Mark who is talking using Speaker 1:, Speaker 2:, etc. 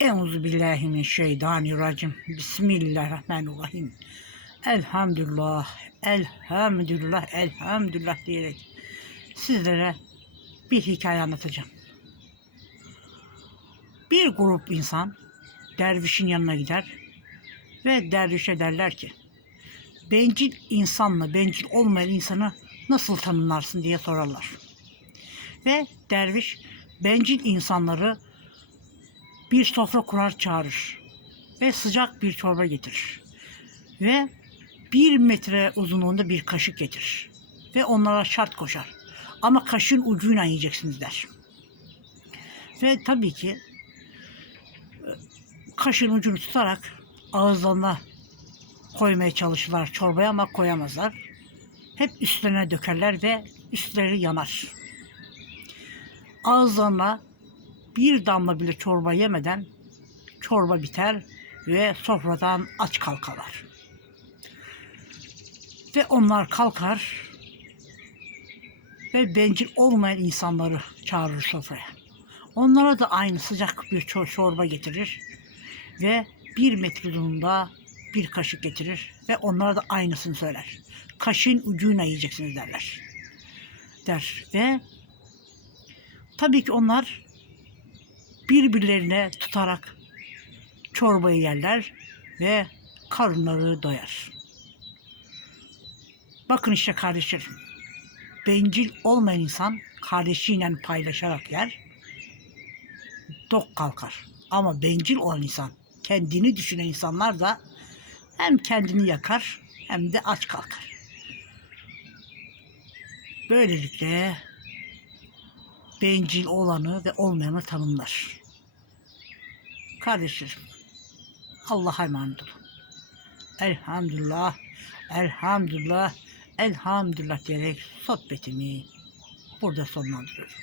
Speaker 1: Euzu billahi mineşşeytanirracim. Bismillahirrahmanirrahim. Elhamdülillah, elhamdülillah, elhamdülillah diyerek sizlere bir hikaye anlatacağım. Bir grup insan dervişin yanına gider ve dervişe derler ki bencil insanla bencil olmayan insanı nasıl tanımlarsın diye sorarlar. Ve derviş bencil insanları bir sofra kurar çağırır ve sıcak bir çorba getirir. Ve bir metre uzunluğunda bir kaşık getirir. Ve onlara şart koşar. Ama kaşığın ucuyla yiyeceksiniz der. Ve tabii ki e, kaşığın ucunu tutarak ağızlarına koymaya çalışırlar çorbaya ama koyamazlar. Hep üstlerine dökerler ve üstleri yanar. Ağızlarına bir damla bile çorba yemeden çorba biter ve sofradan aç kalkarlar. Ve onlar kalkar ve bencil olmayan insanları çağırır sofraya. Onlara da aynı sıcak bir çor- çorba getirir ve bir metre uzunluğunda bir kaşık getirir ve onlara da aynısını söyler. Kaşığın ucuyla yiyeceksiniz derler. Der ve tabii ki onlar birbirlerine tutarak çorbayı yerler ve karınları doyar. Bakın işte kardeşlerim. Bencil olmayan insan kardeşiyle paylaşarak yer, tok kalkar. Ama bencil olan insan, kendini düşünen insanlar da hem kendini yakar hem de aç kalkar. Böylelikle bencil olanı ve olmayanı tanımlar. Kardeşlerim, Allah'a emanet olun. Elhamdülillah, elhamdülillah, elhamdülillah diyerek sohbetimi burada sonlandırıyorum.